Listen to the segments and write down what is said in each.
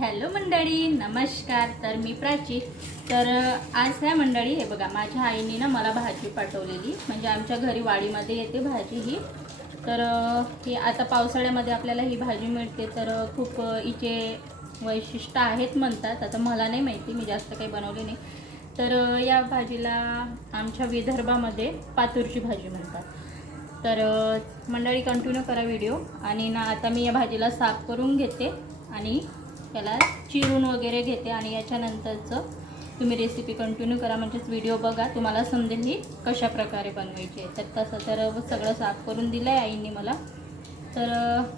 Hello मंडळी, नमस्कार. तर मी प्राची. तर आज ह्या मंडळी हे बघा, माझ्या आईने ना मला भाजी पाठवलेली, म्हणजे आमच्या घरी वाडीमध्ये येते भाजी ही. तर ही आता पावसाळ्यामध्ये आपल्याला ही भाजी मिळते. तर खूप हिचे वैशिष्ट्य आहेत म्हणतात. आता मला नाही माहिती, मी जास्त काही बनवले नाही. तर या भाजीला आमच्या विदर्भामध्ये पातूरची भाजी म्हणतात. तर मंडळी कंटिन्यू करा व्हिडिओ. आणि ना आता मी या भाजीला साफ करून घेते आणि त्याला चिरून वगैरे घेते. आणि याच्यानंतरचं तुम्ही रेसिपी कंटिन्यू करा, म्हणजेच व्हिडिओ बघा, तुम्हाला समजेल ही कशा प्रकारे बनवायची आहे. तर तसं तर सगळं साफ करून दिलं आहे आईंनी मला. तर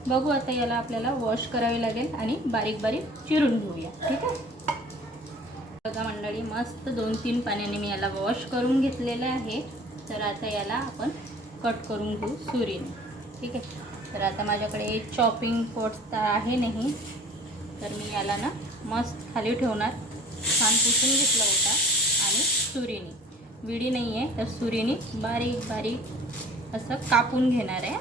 बघू आता याला आपल्याला वॉश करावे लागेल आणि बारीक बारीक चिरून घेऊया. ठीक आहे. बघा मंडळी, मस्त 2-3 पाण्याने मी याला वॉश करून घेतलेलं आहे. तर आता याला आपण कट करून घेऊ सुरीने. ठीक आहे. तर आता माझ्याकडे चॉपिंग बोर्ड तर आहे नाही, तर मी याला ना मस्त खाली ठेवणार. छान पुसून घेतला होता आणि सुरीने, विडी नाही आहे तर सुरीने बारीक बारीक असं कापून घेणार आहे.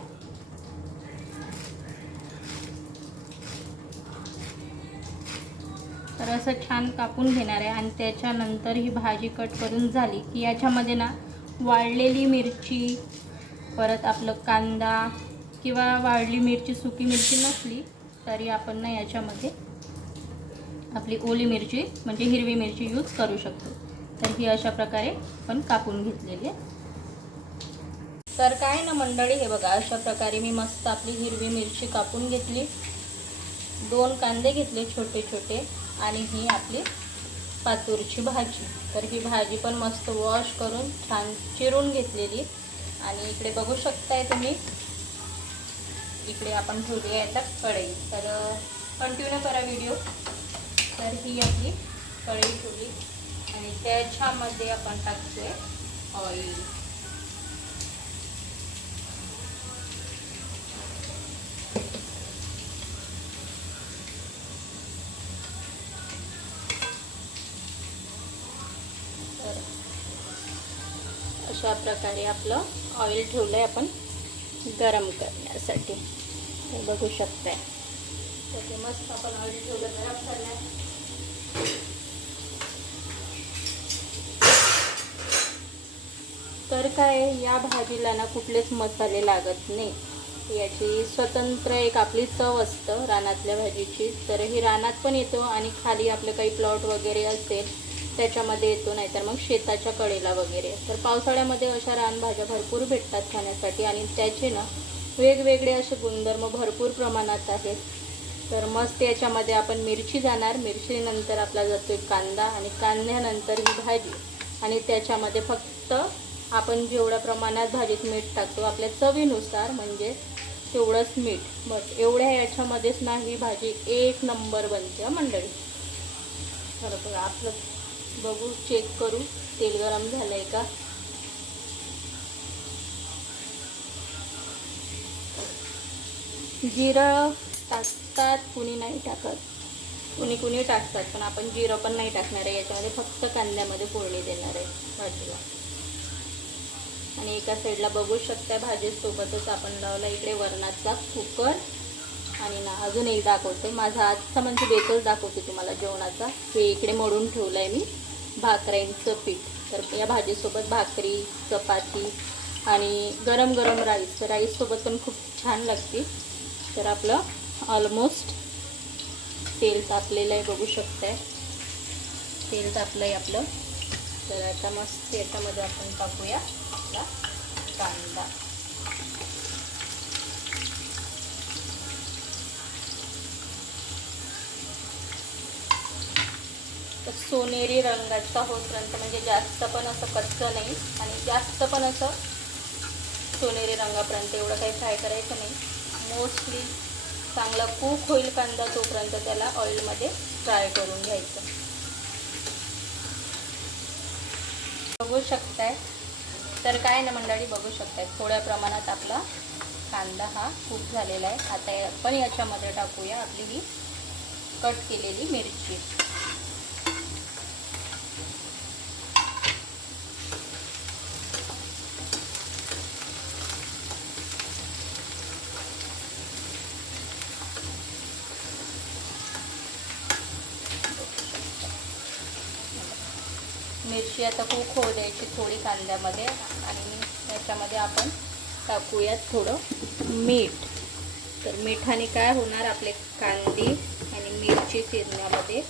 तर असं छान कापून घेणार आहे. आणि त्याच्यानंतर ही भाजी कट करून झाली की याच्यामध्ये ना वाळलेली मिरची, परत आपलं कांदा किंवा वाळली मिरची, सुकी मिरची नसली तरी आपण ना याच्यामध्ये आपली ओली मिरची म्हणजे हिरवी मिरची यूज करू शकतो. तर ही अशा प्रकारे आपण कापून घेतलेली आहे. तर काय ना मंडळी, हे बघा, अशा प्रकारे मी मस्त आपली हिरवी मिरची कापून घेतली. 2 कांदे घेतले छोटे छोटे. आणि ही आपली पातूरची भाजी. तर ही भाजी पण मस्त वॉश करून छान चिरून घेतलेली. आणि इकडे बघू शकताय तुम्ही, इकडे आपण ठेवली आहे आता कढई. तर कंटिन्यू करा व्हिडिओ. तर ही आपली कढई ठेवली आणि त्याच्यामध्ये आपण टाकतोय ऑइल. तर अशा प्रकारे आपलं ऑइल ठेवलंय आपण गरम करण्यासाठी. हे बघू शकताय. तर ते मस्त आपण ऑइल ठेवलं गरम करण्यासाठी. तर काय, या भाजीला ना कुठलेच मसाले लागत नाही. याची स्वतंत्र एक आपली चव असतं रानातल्या भाजीची. तर ही रानात पण येतो आणि खाली आपलं काही प्लॉट वगैरे असेल त्याच्यामध्ये येतो, नाहीतर मग शेताच्या कडेला वगैरे. तर पावसाळ्यामध्ये अशा रानभाज्या भरपूर भेटतात खाण्यासाठी आणि त्याचे ना वेगवेगळे असे गुणधर्म भरपूर प्रमाणात आहेत. तर मस्त याच्यामध्ये आपण मिरची जाणार, मिरचीनंतर आपला जातो कांदा आणि कांद्यानंतर ही भाजी. आणि त्याच्यामध्ये फक्त आपण जेवढ्या प्रमाणात भाजीत मीठ टाकतो आपल्या चवीनुसार, म्हणजे तेवढंच मीठ. बस एवढ्या याच्यामध्येच ना ही भाजी एक नंबर बनते मंडळी. बरोबर, आपलं बघू, चेक करू तेल गरम झालं आहे का. जिरं टाकतात, कुणी नाही टाकत, कुणी टाकतात, पण आपण जिरं पण नाही टाकणार आहे याच्यामध्ये. फक्त कांद्यामध्ये फोडणी देणार आहे भाजीला. आणि एका साईडला बघू शकता भाजीसोबतच आपण लावला इकडे वरणाचा कुकर. आणि ना अजून एक दाखवते, माझा आजचा म्हणजे बेतच दाखवते तुम्हाला जेवणाचा. हे इकडे मळून ठेवलं आहे मी भाकऱ्यांचं पीठ. तर या भाजीसोबत भाकरी, चपाती आणि गरम गरम राईससोबत पण खूप छान लागते. तर आपलं ऑलमोस्ट तेल तापलेलं आहे, बघू शकताय. तेल तापलं आहे आपलं. तर आता मस्त याच्यामध्ये आपण टाकूया आपला कांदा. तर सोनेरी रंगाचा होईपर्यंत, म्हणजे जास्त पण असं कच्चं नाही आणि जास्त पण असं सोनेरी रंगापर्यंत एवढं काही फ्राय करायचं नाही. मोस्टली चांगला कुक होईल कांदा तोपर्यंत त्याला ऑइलमध्ये फ्राय करून घ्यायचं. बघू शकताय. तर काय ना मंडळी, बघू शकताय थोड्या प्रमाणात आपला कांदा हा कुक झालेला आहे. आता आपण याच्यामध्ये टाकूया आपली ही कट केलेली मिरची. मिरची आता खूप होऊ द्यायची थोडी कांद्यामध्ये आणि याच्यामध्ये आपण टाकूयात थोडं मीठ. तर मिठाने काय होणार, आपले कांदे आणि मिरची चिरण्यामध्ये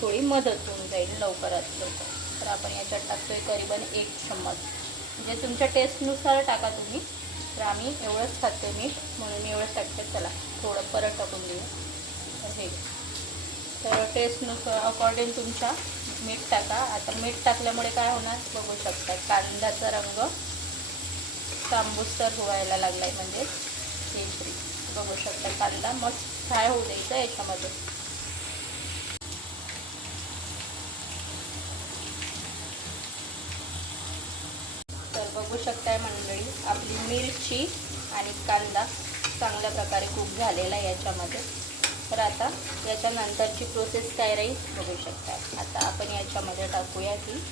थोडी मदत होऊन जाईल लवकरात लवकर. तर आपण याच्यात टाकतोय करीबन 1 चम्मच, म्हणजे तुमच्या टेस्टनुसार टाका तुम्ही. तर आम्ही एवढंच खातो मीठ म्हणून मी एवढंच टाकते. चला थोडं परत टाकून देऊ हे. तर टेस्टनुसार अकॉर्डिंग तुमच्या मीठ टाका. आता मीठ टाकल्यामुळे काय होणार बघू शकता, कांद्याचा रंग तांबूसर व्हायला लागलाय, म्हणजे केशरी. बघू शकता कांदा मस्त फ्राय होऊ द्यायचा याच्यामध्ये. तर बघू शकताय मंडळी, आपली मिरची आणि कांदा चांगल्या प्रकारे कुक झालेला आहे याच्यामध्ये. तर आता याच्यानंतरची प्रोसेस काय राहील बघू शकता. आता आपण याच्यामध्ये टाकूया की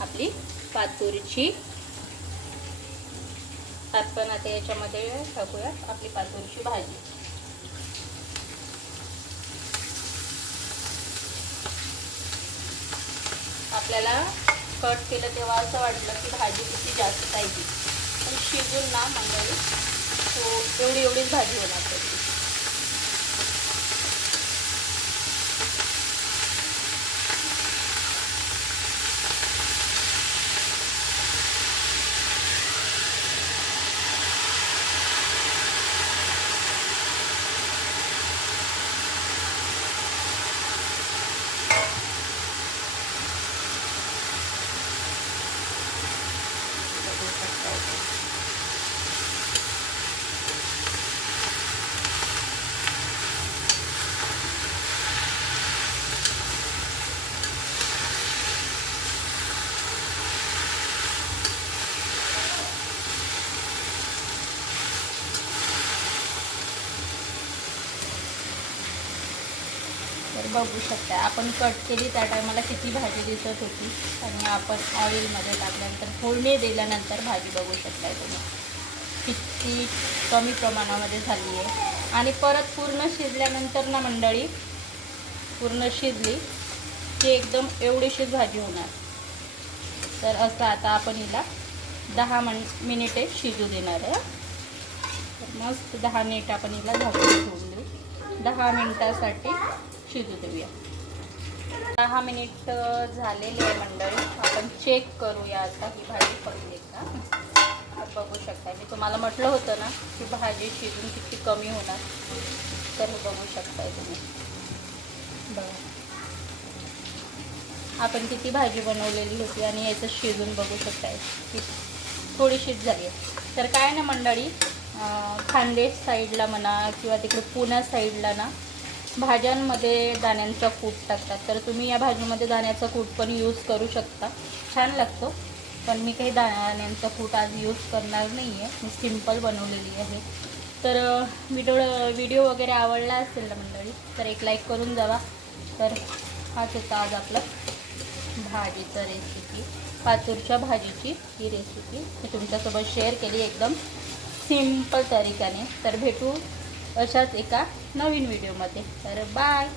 आपली पातूरची. आपण आता याच्यामध्ये टाकूया आपली पातूरची भाजी. आपल्याला कट केलं तेव्हा असं वाटलं की भाजी किती जास्त आहे ती, पण शिजून ना मंडळी तो एवढीच भाजी होणार त्याची. तर बघू शकता आपण कट केली त्या टायमाला किती भाजी दिसत होती आणि आपण ऑइलमध्ये टाकल्यानंतर फोडणी दिल्यानंतर भाजी बघू शकताय तुम्ही किती कमी प्रमाणामध्ये झाली आहे. आणि परत पूर्ण शिजल्यानंतर ना मंडळी, पूर्ण शिजली की एकदम एवढीशीच भाजी होणार. तर असं आता आपण हिला 10 मिनिटे शिजू देणार आहे. तर मस्त 10 मिनिट आपण हिला झाकून ठेवून देऊ. 10 मिनिटासाठी शिजू देऊया. 10 मिनिट झालेली आहे मंडळी. आपण चेक करूया आता ही भाजी पडली का. बघू शकता, मी तुम्हाला म्हटलं होतं ना की भाजी शिजून किती कमी होणार. तर हे बघू शकताय तुम्ही. बघा आपण किती भाजी बनवलेली होती आणि याचं शिजून बघू शकताय की थोडीशीच झाली आहे. तर काय ना मंडळी, खानदेश साईडला म्हणा किंवा तिकडे पुण्या साईडला ना भाज्यांमध्ये दाण्यांचा कूट टाकतात. तर तुम्ही या भाजीमध्ये दाण्याचा कूट पण यूज करू शकता, छान लागतो. पण मी काही दाण्यांचा कूट आज यूज करणार नाही आहे, मी सिंपल बनवलेली आहे. तर व्हिडिओ वगैरे आवडला असेल ना मंडळी तर एक लाईक करून जावा. तर हाच होता आज आपलं भाजीचं रेसिपी, पातूरच्या भाजीची ही रेसिपी मी तुमच्यासोबत शेअर केली एकदम सिंपल तरीक्याने. तर भेटू अशाच एका नवीन व्हिडिओमध्ये. तर बाय.